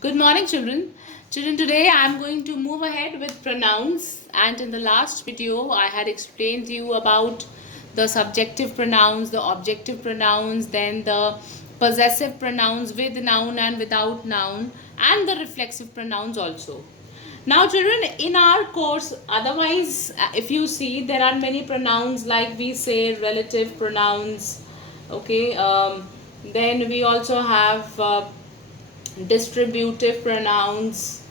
Good morning, children. Children, today I am going to move ahead with pronouns. And in the last video, I had explained to you about the subjective pronouns, the objective pronouns, then the possessive pronouns with noun and without noun, and the reflexive pronouns also. Now, children, in our course, otherwise, if you see, there are many pronouns like we say relative pronouns. Okay, then we also have distributive pronouns,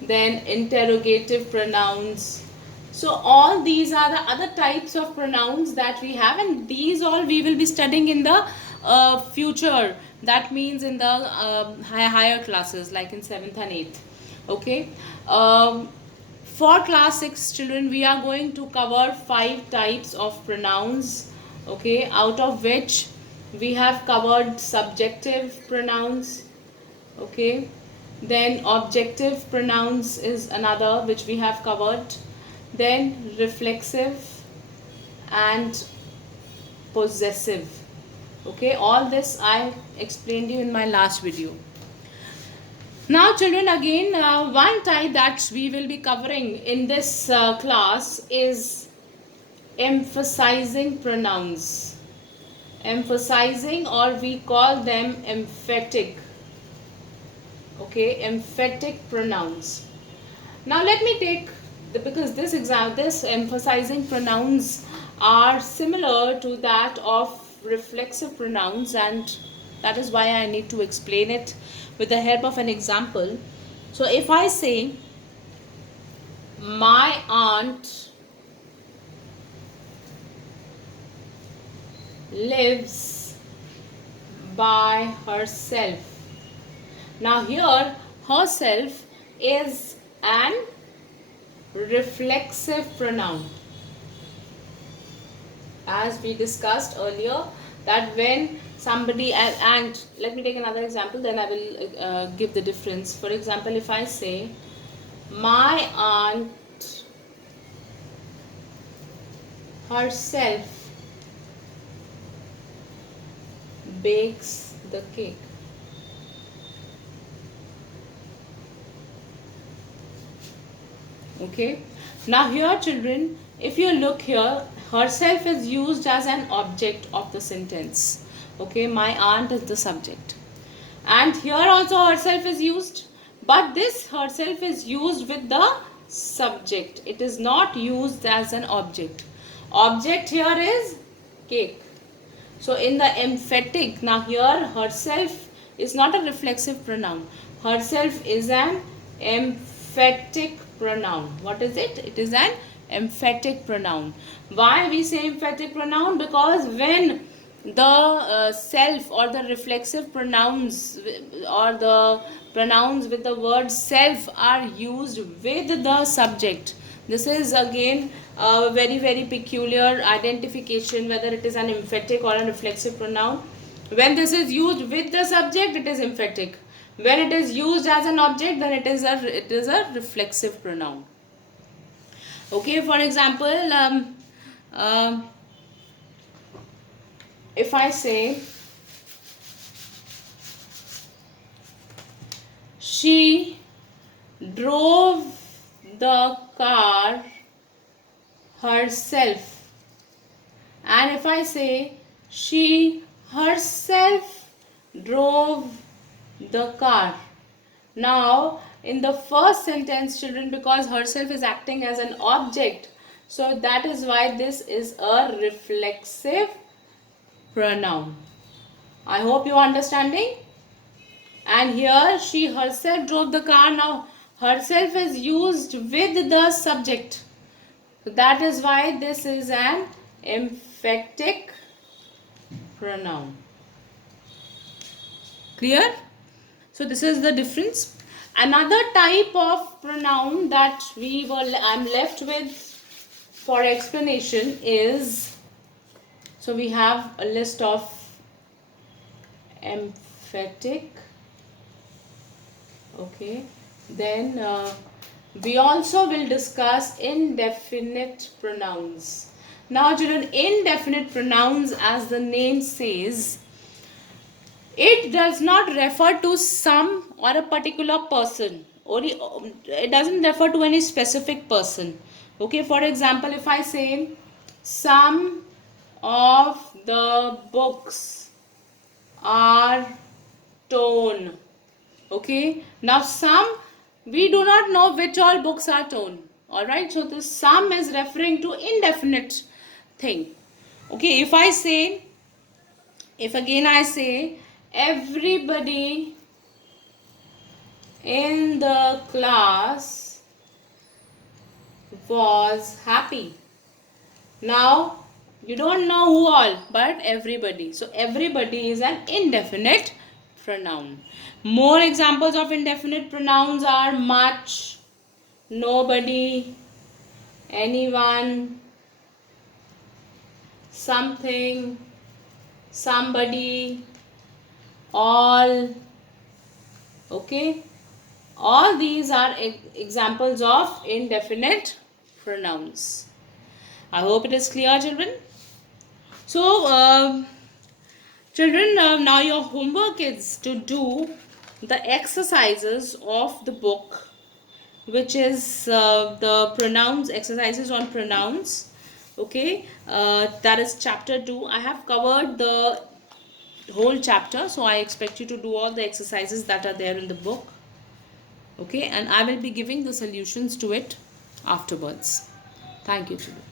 then interrogative pronouns. So all these are the other types of pronouns that we have, and these all we will be studying in the future. That means in the higher classes, like in 7th and 8th. Okay. For class 6 children, we are going to cover 5 types of pronouns. Okay, out of which we have covered subjective pronouns. Okay, then objective pronouns is another which we have covered, then reflexive and possessive. Okay, all this I explained you in my last video. Now children, again one type that we will be covering in this class is emphasizing pronouns. Emphasizing, or we call them emphatic. Okay, emphatic pronouns. Now let me take because this emphasizing pronouns are similar to that of reflexive pronouns, and that is why I need to explain it with the help of an example. So if I say my aunt lives by herself. Now here herself is an reflexive pronoun, as we discussed earlier, that when somebody, and let me take another example, then I will give the difference. For example, if I say my aunt herself bakes the cake. Okay, now here children, if you look here, herself is used as an object of the sentence. Okay, my aunt is the subject, and here also herself is used, but this herself is used with the subject. It is not used as an object. Object here is cake. So in the emphatic, now here herself is not a reflexive pronoun. Herself is an emphatic pronoun. What is it? It is an emphatic pronoun. Why we say emphatic pronoun? Because when the self or the reflexive pronouns or the pronouns with the word self are used with the subject, this is again a very peculiar identification whether it is an emphatic or a reflexive pronoun. When this is used with the subject, it is emphatic. When it is used as an object, then it is a reflexive pronoun. Okay, for example, if I say she drove the car herself, and if I say she herself drove the car. Now in the first sentence children, because herself is acting as an object, so that is why this is a reflexive pronoun. I hope you are understanding. And here she herself drove the car. Now herself is used with the subject, so that is why this is an emphatic pronoun. Clear? So this is the difference. Another type of pronoun that I'm left with for explanation is, so we have a list of emphatic. Okay, then we also will discuss indefinite pronouns. Now children, indefinite pronouns, as the name says, It does not refer to some or a particular person, or it doesn't refer to any specific person. Okay, for example, if I say some of the books are torn. Okay, now some, we do not know which all books are torn. All right, so this some is referring to indefinite thing. Okay, if again I say everybody in the class was happy. Now you don't know who all, but everybody. So everybody is an indefinite pronoun. More examples of indefinite pronouns are much, nobody, anyone, something, somebody, all. Okay, all these are examples of indefinite pronouns. I hope it is clear, children. So children, now your homework is to do the exercises of the book, which is the pronouns, exercises on pronouns. Okay, that is chapter 2. I have covered the whole chapter, so I expect you to do all the exercises that are there in the book. Okay, and I will be giving the solutions to it afterwards. Thank you, children.